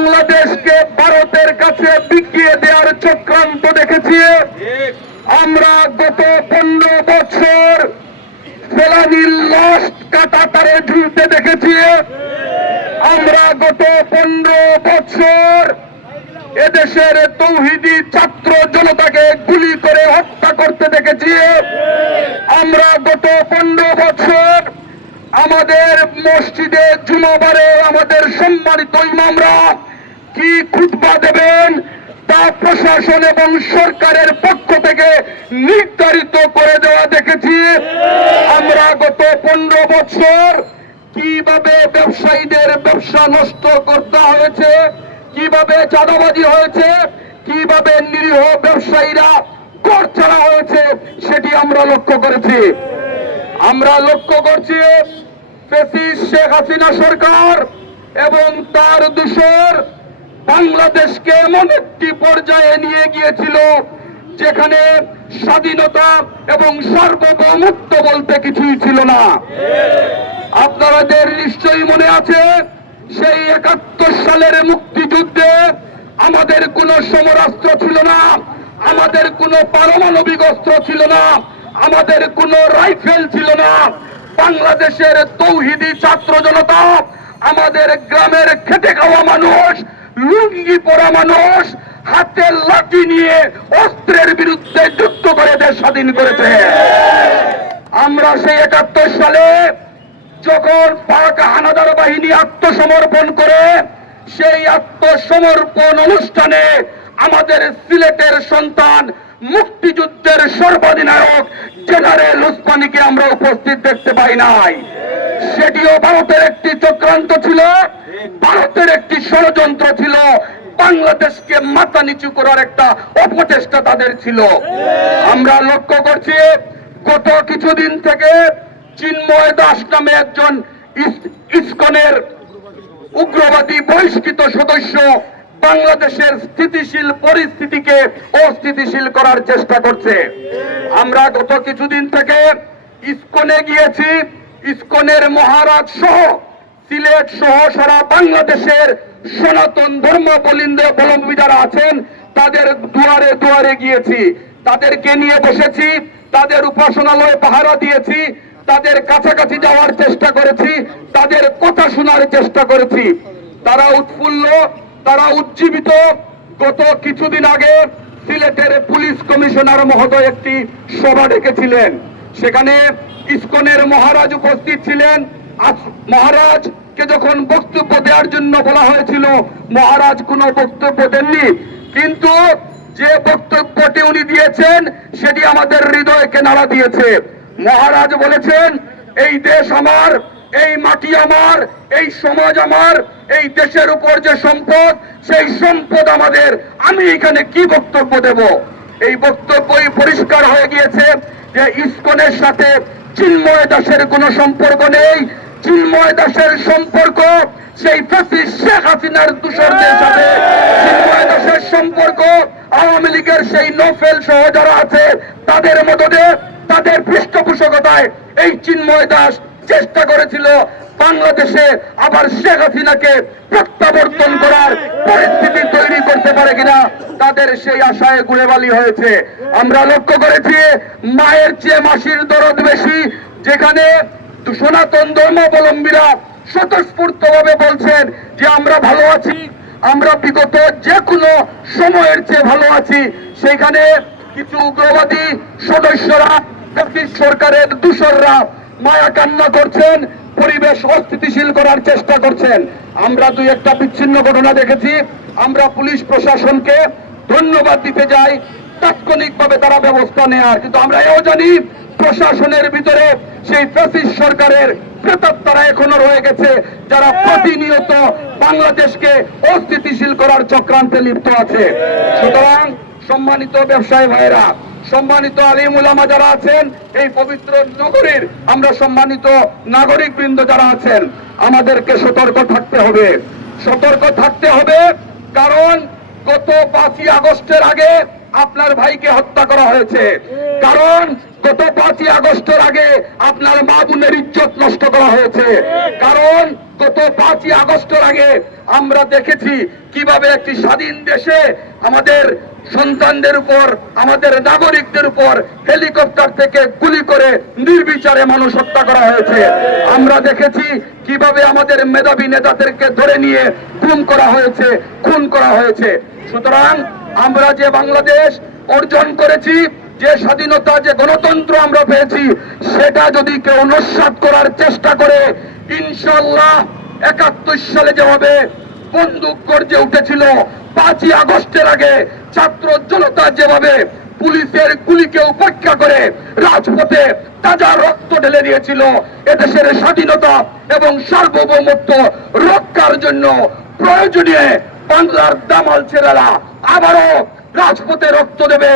বাংলাদেশকে ভারতের কাছে বিকিয়ে দেওয়ার চক্রান্ত দেখেছি। আমরা গত 15 বছর ফেলানির লাশ কাটাতারে ঝুলতে দেখেছি। আমরা গত 15 বছর এদেশের তৌহিদি ছাত্র জনতাকে গুলি করে হত্যা করতে দেখেছি। আমরা গত 15 বছর আমাদের মসজিদে জুমাবারে আমাদের সম্মানিত ইমামরা কি খুতবা দেবেন তা প্রশাসন এবং সরকারের পক্ষ থেকে নির্ধারিত করে দেওয়া দেখেছি। আমরা গত 15 বছর কিভাবে ব্যবসায়ীদের ব্যবসা নষ্ট করতে হয়েছে, কিভাবে চাঁদাবাজি হয়েছে, কিভাবে নিরীহ ব্যবসায়ীরা ঘর ছাড়া হয়েছে সেটি আমরা লক্ষ্য করেছি। আমরা লক্ষ্য করছি ফ্যাসিস্ট শেখ হাসিনা সরকার এবং তার দূষর বাংলাদেশকে এমন একটি পর্যায়ে নিয়ে গিয়েছিল যেখানে স্বাধীনতা এবং সার্বভৌমত্ব বলতে কিছুই ছিল না। আপনাদের নিশ্চয়ই মনে আছে সেই 71 সালের মুক্তিযুদ্ধে আমাদের কোনো সমরাস্ত্র ছিল না, আমাদের কোনো পারমাণবিক অস্ত্র ছিল না, আমাদের কোনো রাইফেল ছিল না। বাংলাদেশের তৌহিদি ছাত্র জনতা, আমাদের গ্রামের খেটে খাওয়া মানুষ, লুঙ্গি পরা মানুষ হাতে লাঠি নিয়ে অস্ত্রের বিরুদ্ধে যুদ্ধ করে দেশ স্বাধীন করেছে। আমরা সেই 71 সালে যখন পাক হানাদার বাহিনী আত্মসমর্পণ করে, সেই আত্মসমর্পণ অনুষ্ঠানে আমাদের সিলেটের সন্তান মুক্তিযুদ্ধের সর্বাধিনায়ক জেনারেল ওসমানীকে আমরা উপস্থিত দেখতে পাই নাই। সেটিও ভারতের একটি চক্রান্ত ছিল, ভারতের একটি ষড়যন্ত্র ছিল, বাংলাদেশকে মাথা নিচু করার একটা অপচেষ্টা তাদের ছিল। আমরা লক্ষ্য করছি গত কিছুদিন থেকে চিন্ময় দাস নামে একজন ইসকনের উগ্রবাদী বহিষ্কৃত সদস্য বাংলাদেশের স্থিতিশীল পরিস্থিতিকে অস্থিতিশীল করার চেষ্টা করছে। আমরা গত কিছুদিন থেকে ইসকনে গিয়েছি। ইসকনের মহারাজ সহ সিলেট সহ সারা বাংলাদেশের সনাতন ধর্মাবলম্বী যারা আছেন তাদের দুয়ারে দুয়ারে গিয়েছি, তাদেরকে নিয়ে বসেছি, তাদের উপাসনালয়ে পাহারা দিয়েছি, তাদের কাছাকাছি যাওয়ার চেষ্টা করেছি, তাদের কথা শোনার চেষ্টা করেছি। তারা উৎফুল্ল, তারা উজ্জীবিত। গত কিছুদিন আগে সিলেটের পুলিশ কমিশনার মহোদয় একটি সভা ডেকেছিলেন, সেখানে ইসকনের মহারাজ উপস্থিত ছিলেন। মহারাজকে যখন বক্তব্য দেওয়ার জন্য বলা হয়েছিল, মহারাজ কোনো বক্তব্য দেননি, কিন্তু যে বক্তব্যটি উনি দিয়েছেন সেটি আমাদের হৃদয়কে নাড়া দিয়েছে। মহারাজ বলেছেন, এই দেশ আমার, এই মাটি আমার, এই সমাজ আমার, এই দেশের উপর যে সম্পদ সেই সম্পদ আমাদের, আমি এখানে কি বক্তব্য দেব? এই বক্তব্যই পরিষ্কার হয়ে গিয়েছে যে ইসকনের সাথে চিন্ময় দাসের কোনো সম্পর্ক নেই। চিন্ময় দাসের সম্পর্ক সেই ফ্যাসিস্ট শেখ হাসিনার দূষরদের সাথে। চিন্ময় দাসের সম্পর্ক আওয়ামী লীগের সেই নফেল সহ যারা আছে তাদের মদদে, তাদের পৃষ্ঠপোষকতায় এই চিন্ময় দাস চেষ্টা করেছিল বাংলাদেশে আবার শেখ হাসিনাকে প্রত্যাবর্তন করার পরিস্থিতি তৈরি করতে পারে কিনা, তাদের সেই আশায় গুড়েবালি হয়েছে। আমরা লক্ষ্য করেছি মায়ের চেয়ে মাসির দরদ বেশি, যেখানে সনাতন ধর্মাবলম্বীরা স্বতঃস্ফূর্ত ভাবে বলছেন যে আমরা ভালো আছি, আমরা বিগত যে কোনো সময়ের চেয়ে ভালো আছি, সেখানে কিছু উগ্রবাদী সদস্যরা, সরকারের দূষররা মায়া কান্না করছেন, পরিবেশ অস্থিতিশীল করার চেষ্টা করছেন। আমরা দুই একটা বিচ্ছিন্ন ঘটনা দেখেছি। আমরা পুলিশ প্রশাসনকে ধন্যবাদ দিতে যাই তাৎক্ষণিকভাবে তারা ব্যবস্থা নেয়ার, কিন্তু আমরা এও জানি প্রশাসনের ভিতরে সেই ফ্যাসিস্ট সরকারের প্রেতাত্মারা এখনো রয়ে গেছে, যারা প্রতিনিয়ত বাংলাদেশকে অস্থিতিশীল করার চক্রান্তে লিপ্ত আছে। সুতরাং সম্মানিত ব্যবসায়ী ভাইরা, সম্মানিত আলিম উলামা যারা আছেন এই পবিত্র নগরীর, আমরা সম্মানিত নাগরিক বৃন্দ যারা আছেন, আমাদেরকে সতর্ক থাকতে হবে। সতর্ক থাকতে হবে কারণ গত 5ই আগস্টের আগে আপনার ভাইকে হত্যা করা হয়েছে। কারণ গত 5ই আগস্টের আগে আপনার মা বোনের ইজ্জত নষ্ট করা হয়েছে। কারণ গত 5ই আগস্টের আগে আমরা দেখেছি কিভাবে একটি স্বাধীন দেশে আমাদের সন্তানদের উপর, আমাদের নাগরিকদের উপর হেলিকপ্টার থেকে গুলি করে নির্বিচারে মানুষ হত্যা করা হয়েছে। আমরা দেখেছি কিভাবে আমাদের মেধাবী নেতাদেরকে ধরে নিয়ে খুন করা হয়েছে। সুতরাং আমরা যে বাংলাদেশ অর্জন করেছি, যে স্বাধীনতা, যে গণতন্ত্র আমরা পেয়েছি, সেটা যদি কেউ নস্যাৎ করার চেষ্টা করে, ইনশাআল্লাহ 71 সালে যেভাবে বন্দুক গর্জে উঠেছিল, 5ই আগস্টের আগে ছাত্র জনতা যেভাবে পুলিশের গুলিকে উপেক্ষা করে রাজপথে তাজা রক্ত ঢেলে দিয়েছিল, এদেশের স্বাধীনতা এবং সার্বভৌমত্ব রক্ষার জন্য প্রয়োজনীয় বাংলার দামাল ছেলেরা আবারও রাজপথে রক্ত দেবে।